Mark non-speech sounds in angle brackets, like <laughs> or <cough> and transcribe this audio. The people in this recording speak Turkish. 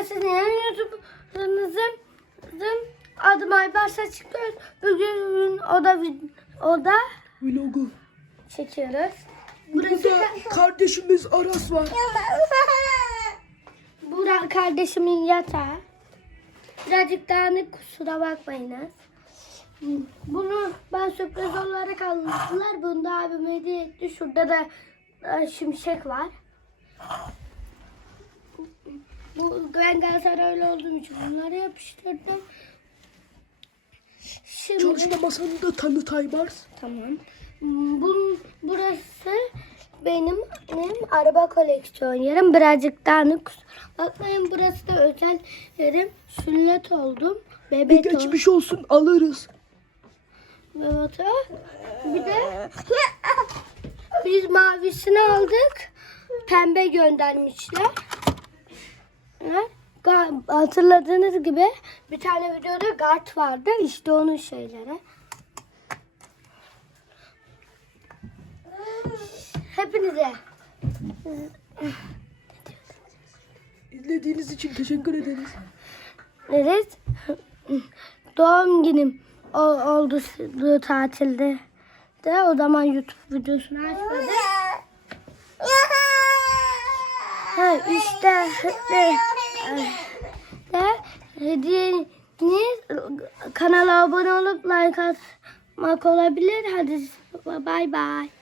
Ben sizin yeni YouTube'ınızın adım Aybars Açıkgöz. Bugün o da vid- o da Vlogu. çekiyoruz. Burada kardeşimiz Aras var. <laughs> Burak kardeşimin yatağı. Birazcık dağınık kusura bakmayınız. Bunu ben sürpriz olarak almıştılar. Bunu da abim hediye etti. Şurada da e, şimşek var. Bu ben Galatasaraylı olduğum için bunları yapıştırdım. Şimdi Çalışma masanı da tanıt Aybars. Tamam. Bunun, burası benim, benim araba koleksiyon yerim. Birazcık dağınık. kusura Bakmayın burası da özel yerim. Sünnet oldum. Bir Bebek oldum. geçmiş olsun alırız. Oldum. Bir de <laughs> biz mavisini aldık. Pembe göndermişler. Ha? Hatırladığınız gibi bir tane videoda kart vardı. İşte onun şeyleri. Hepinize İzlediğiniz için teşekkür ederiz. Evet. Doğum günüm o, oldu bu tatilde. De o zaman YouTube videosunu açmadım. <laughs> Ha işte de hediyeniz kanala abone olup like atmak olabilir. Hadi bay bay.